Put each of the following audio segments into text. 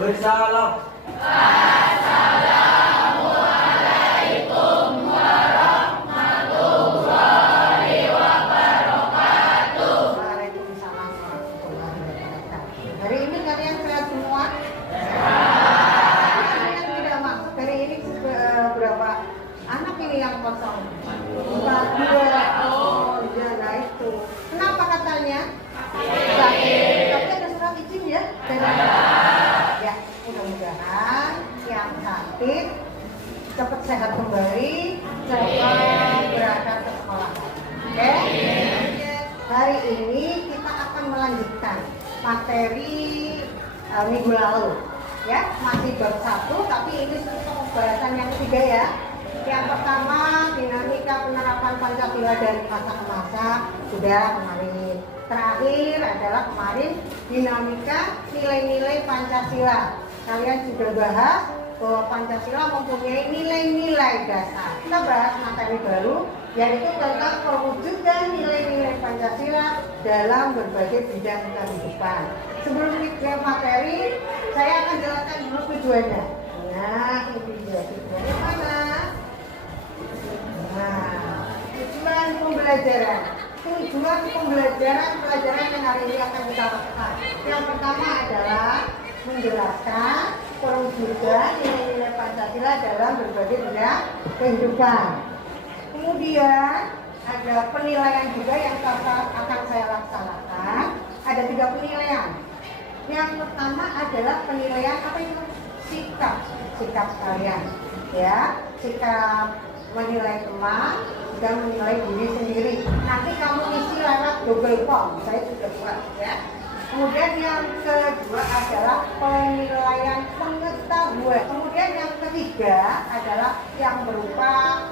Wassalam. Waalaikumsalam warahmatullahi wabarakatuh. Hari ini kalian sehat semua? Kalian tidak masuk hari ini berapa anak ini yang kosong? 42. Oh iya, nah itu. Kenapa katanya? Sakit. Tapi ada surat izin ya? Ya, mudah-mudahan yang sakit cepat sehat kembali, cepat berangkat ke sekolah. Oke? Hari ini kita akan melanjutkan materi minggu lalu. Ya, masih bab 1, tapi ini pembahasan yang ketiga ya. Yang pertama, dinamika penerapan Pancasila dari masa ke masa sudah kemarin. Terakhir adalah kemarin dinamika nilai-nilai Pancasila. Kalian sudah bahas bahwa Pancasila mempunyai nilai-nilai dasar. Kita bahas materi baru, yaitu tentang perwujudan nilai-nilai Pancasila dalam berbagai bidang kehidupan. Sebelum kita materi, saya akan jelaskan dulu tujuannya. Nah, ini dia tujuannya mana? Nah, tujuan pembelajaran pelajaran yang hari ini akan kita lakukan. Yang pertama adalah menjelaskan perwujudan nilai-nilai Pancasila dalam berbagai bidang kehidupan. Kemudian ada penilaian juga yang akan saya laksanakan. Ada 3 penilaian. Yang pertama adalah penilaian apa itu? Sikap kalian, ya, sikap menilai teman dan menilai diri sendiri. Nanti kamu isi lewat Google Form, saya sudah buat ya. Kemudian yang kedua adalah penilaian pengetahuan. Kemudian yang ketiga adalah yang berupa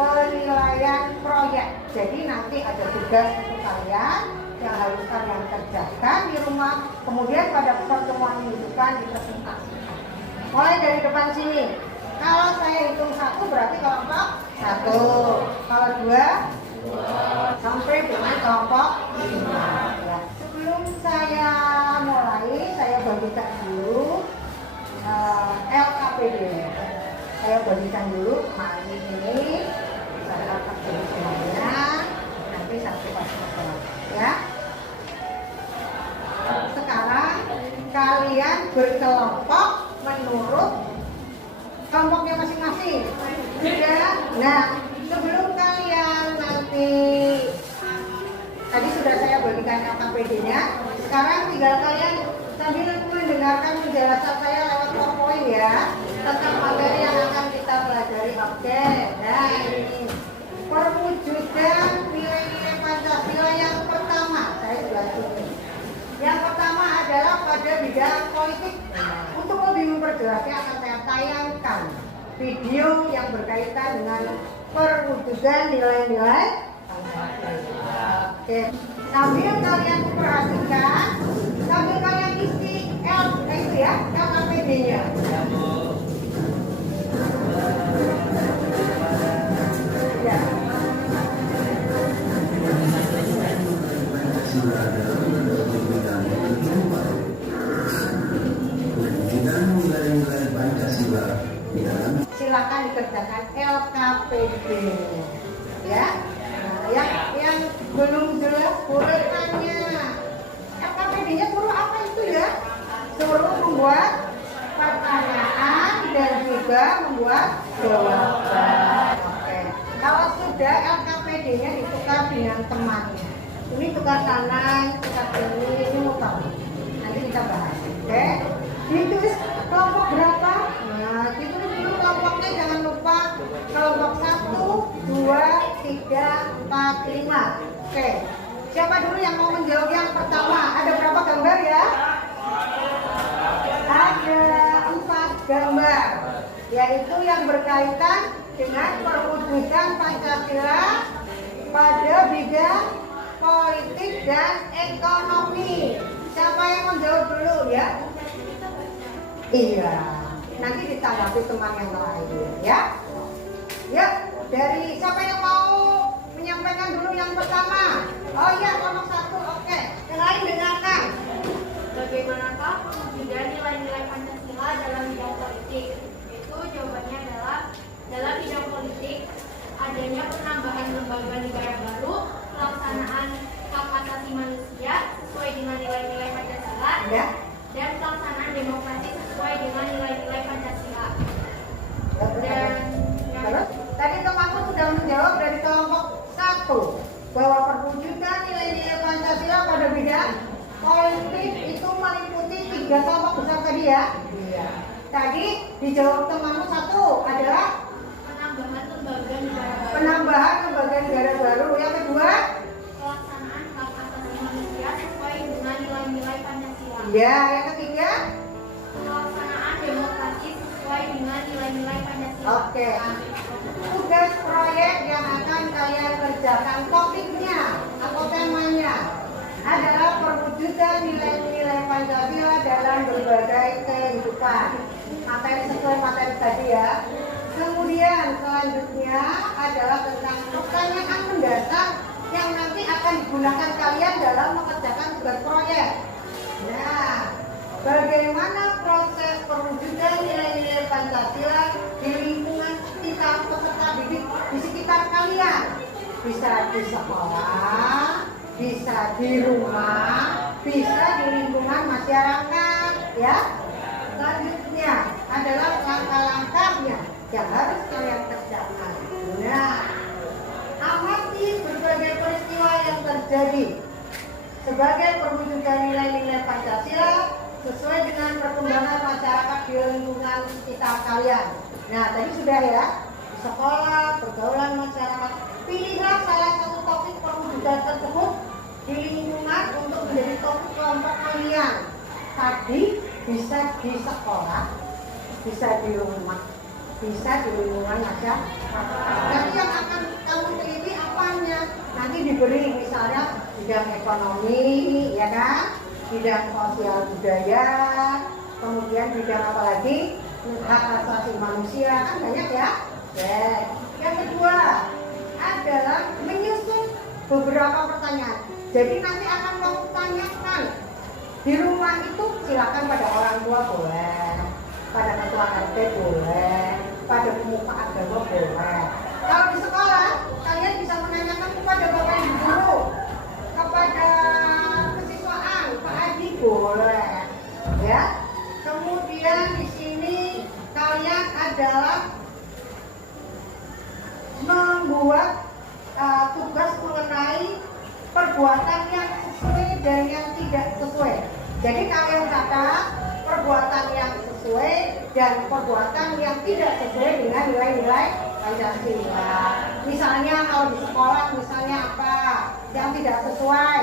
penilaian proyek. Jadi nanti ada tugas untuk kalian yang harus kalian kerjakan di rumah. Kemudian pada pertemuan mingguan dipresentasikan. Mulai dari depan sini. Kalau saya hitung 1 berarti kelompok 1. Kalau 2 sampai dengan kelompok 5. Ya. Sebelum saya mulai, saya bagikan dulu LKPD. Saya bagikan dulu hari ini. Saya akan tulis semuanya. Nanti satu persatu ya. Sekarang kalian berkelompok menurut kelompoknya masing-masing. Sudah? Nah, sebelum kalian nanti tadi sudah saya bagikan LKPD-nya. Sekarang tinggal kalian sambil mendengarkan penjelasan saya lewat PowerPoint ya tentang materi yang akan kita pelajari. Oke. Nah, ini perwujudan nilai-nilai Pancasila yang pertama. Saya jelasin. Yang pertama adalah pada bidang politik. Untuk lebih memperjelasnya akan saya tayangkan video yang berkaitan dengan perwujudan nilai-nilai Pancasila. Oke. Sambil kalian perhatikan, sambil kalian isi LKPD-nya. Ya. Silakan dikerjakan LKPD ya. Nah, yang belum jelas boleh tanya. LKPD-nya suruh apa itu ya? Suruh membuat pertanyaan dan juga membuat jawaban. Oke. Kalau sudah LKPD-nya ditukar dengan temannya. Ini tukar kanan, tukar kiri, ini mau tahu. Nanti kita bahas. Oke. Ditulis kelompok berapa? Nah, ditulis dulu kelompoknya, jangan lupa kelompok 1, 2, 3, 4, 5. Oke. Siapa dulu yang mau menjawab yang pertama? Ada berapa gambar ya? Ada 4 gambar. Yaitu yang berkaitan dengan perwujudan Pancasila pada bidang politik dan ekonomi. Siapa yang menjawab dulu ya? Iya, nanti ditanggapi teman yang lain ya. Ya, dari siapa yang mau menyampaikan dulu yang pertama? Oh iya, kelompok 1, oke. Yang lain dengarkan. Bagaimanakah perwujudan nilai-nilai demokrasi sesuai dengan nilai-nilai Pancasila. Dan Terus, tadi temanku sudah menjawab dari kelompok 1 bahwa perwujudan nilai-nilai Pancasila pada bidang politik itu meliputi 3 kelompok besar tadi ya. Iya. Tadi dijawab temanku 1 adalah penambahan lembaga negara baru. Yang kedua, pelaksanaan hak asasi manusia sesuai dengan nilai-nilai Pancasila. ya, yang ketiga. Pelaksanaan demokrasi sesuai dengan nilai-nilai Pancasila. Oke. Tugas proyek yang akan kalian kerjakan, topiknya atau temanya adalah perwujudan nilai-nilai Pancasila dalam berbagai kehidupan. Materi sesuai materi tadi ya. Kemudian selanjutnya adalah tentang pertanyaan mendasar yang nanti akan digunakan kalian dalam mengerjakan tugas proyek. Nah, bagaimana proses perwujudan nilai-nilai Pancasila di lingkungan kita peserta didik di sekitar kalian? Bisa di sekolah, bisa di rumah, bisa di lingkungan masyarakat, ya. Selanjutnya adalah langkah-langkahnya yang harus kalian kerjakan. Nah, amati berbagai peristiwa yang terjadi sebagai perwujudan nilai-nilai Pancasila sesuai dengan perkembangan masyarakat di lingkungan sekitar kalian. Nah, tadi sudah ya, di sekolah, pergaulan masyarakat. Pilihlah salah satu topik perwujudan tersebut di lingkungan untuk menjadi topik kelompok kalian. Tadi bisa di sekolah, bisa di rumah, bisa di lingkungan masyarakat. Nanti yang akan kamu teliti apanya? Nanti diberi misalnya bidang ekonomi, ya kan? Bidang sosial budaya, kemudian bidang apa lagi? Hak asasi manusia, kan banyak ya? Oke. Yang kedua adalah menyusun beberapa pertanyaan. Jadi nanti akan kamu tanyakan di rumah itu, silakan pada orang tua boleh, pada ketua RT boleh, pada pemuka agama boleh. Kalau di sekolah, kalian bisa menanyakan kepada bapak ibu guru, kepada kesiswaan, Pak Adi boleh, ya. Kemudian di sini kalian adalah membuat tugas mengenai perbuatan yang sesuai dan yang tidak sesuai. Jadi kalian catat perbuatan yang sesuai dan perbuatan yang tidak sesuai dengan nilai-nilai Pancasila. Misalnya kalau di sekolah misalnya apa yang tidak sesuai,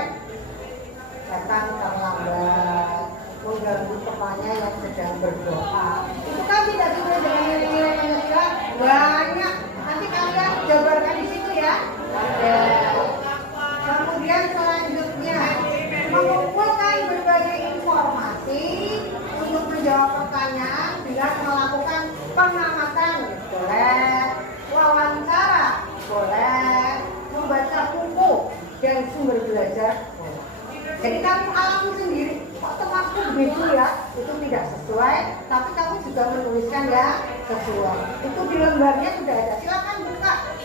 datang terlambat, mengganggu temannya yang sedang berdoa, itu kan tidak sesuai dengan nilai-nilai Pancasila. Banyak, nanti kalian jabarkan di situ ya. Kemudian selanjutnya mengumpulkan berbagai informasi untuk menjawab pertanyaan dengan melakukan pengamatan boleh, wawancara boleh, membaca buku dan sumber belajar boleh. Jadi kamu alami sendiri, kok temanku begitu ya, itu tidak sesuai, tapi kamu juga menuliskan ya sesuai. Itu di lembarnya sudah ada, silakan buka.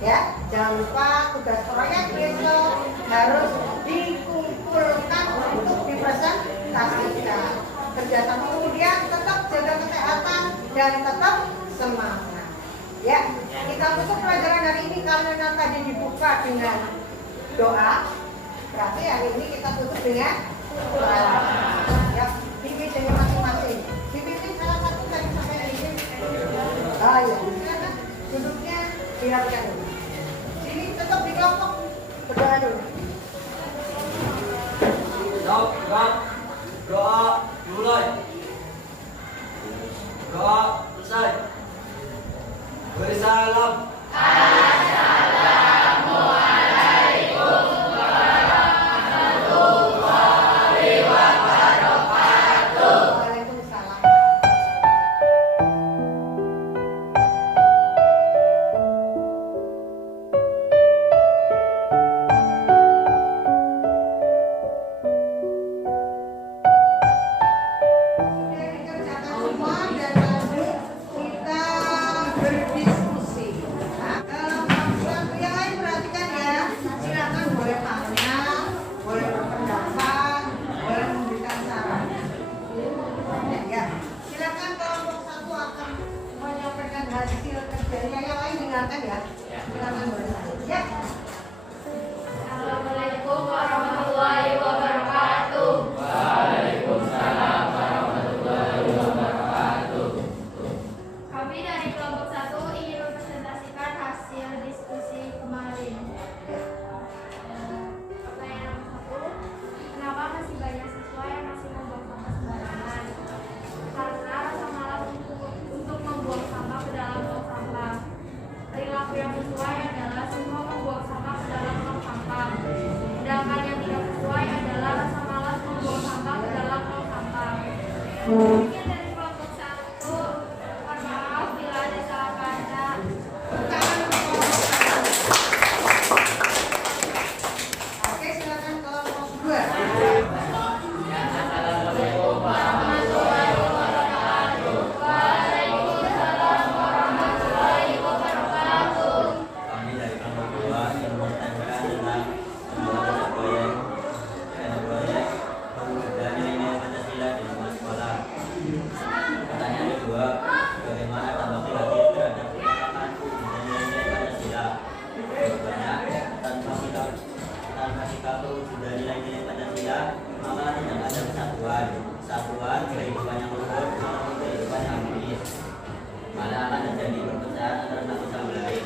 Ya, jangan lupa tugas proyek besok harus dikumpulkan untuk dipresentasikan. Kerjasama, kemudian tetap jaga kesehatan dan tetap semangat. Ya, kita tutup pelajaran hari ini karena tadi dibuka dengan doa. Berarti hari ini kita tutup dengan doa. Ya, dipimpin masing-masing. Dipimpin salah satu tadi sampai ini. Ah ya, silakan duduknya. Silakan. Sini tetap di kelompok. Berdoa dulu. Doa mulai. Doa selesai. Beri salam. Assalamualaikum warahmatullahi wabarakatuh. Waalaikumsalam. Sudah dikerjakan semua dan lanjut kita berdiskusi. Nah, silakan ya. Silakan boleh. Ya. Assalamualaikum warahmatullahi wabarakatuh. Waalaikumsalam warahmatullahi wabarakatuh. Kami dari kelompok 1 ingin mempresentasikan hasil diskusi kemarin. Pertanyaan nomor 1, kenapa masih banyak siswa yang masih membuang sampah sembarangan? Karena rasa malas untuk membuang sampah ke dalam tong sampah. Perilaku yang sesuai adalah semua membuang sampah ke dalam tong sampah. Sedangkan yang tidak sesuai adalah rasa malas membuang sampah ke dalam tong sampah. Mungkin dari kelompok 1, mohon maaf bila ada salah kata. Oke, silakan kelompok 2. Assalamualaikum warahmatullahi wabarakatuh. Waalaikumsalam warahmatullahi wabarakatuh. Kami dari kelompok 2 yang mempertanyakan tentang pembuatan proyek pemudaan nilai Pancasila di lingkungan sekolah. Pertanyaan kedua, bagaimana dampak negatif terhadap penerapan nilai Pancasila? Jawabannya, tanpa kita perwujudan nilai-nilai Pancasila, maka tidak ada kesatuan, kehidupan yang rukun, maupun kehidupan yang harmonis. Malah akan terjadi perpecahan antara satu sama lain.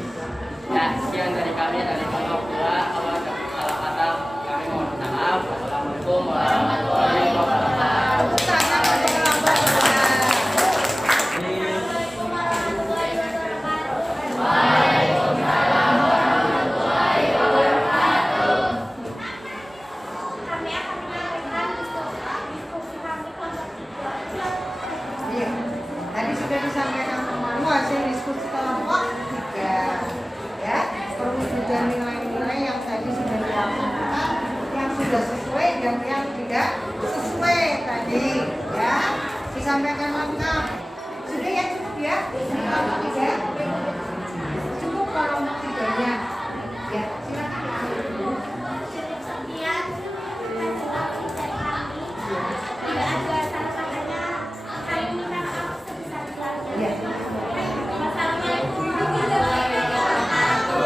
Ya, sekian dari kami dari kelompok 2. Kalau ada salah kata, kami mohon maaf. Wassalamualaikum warahmatullahi wabarakatuh. Tangan untuk kelompok 2. Kami akan menyampaikan diskusi kami kelompok 3. Iya. Tadi sudah disampaikan teman hasil diskusi kelompok 3. Ya, perwujudan nilai-nilai yang tadi sudah dilaksanakan, yang sudah sesuai dan yang tidak sesuai tadi, ya. Disampaikan lengkap. Sudah ya, cukup ya? Kelompok 3. Cukup kelompok 3-nya. Ya, silakan. Cukup sekian presentasi dari kami. Bila ada salah katanya, kami minta maaf sebesar-besarnya. Ya. Wassalamualaikum warahmatullahi wabarakatuh.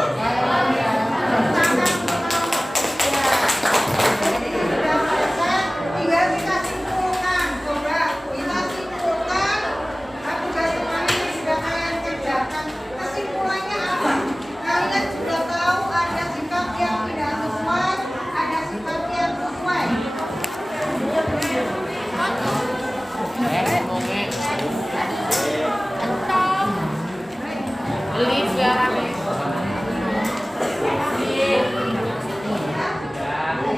Tinggal kita simpulkan, coba kita simpulkan. Tugas kemarin sudah kalian kerjakan. Kesimpulannya apa? Kalian sudah tahu ada sikap yang tidak sesuai, ada sikap yang sesuai. Beli biar rame.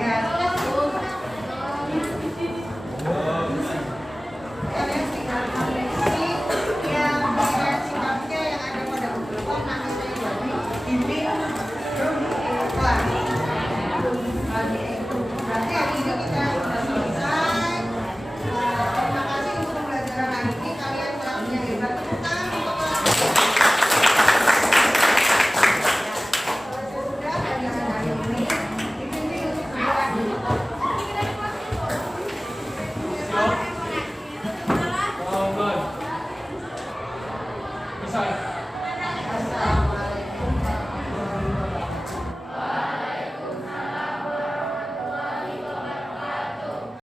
Ya. Kalian tinggal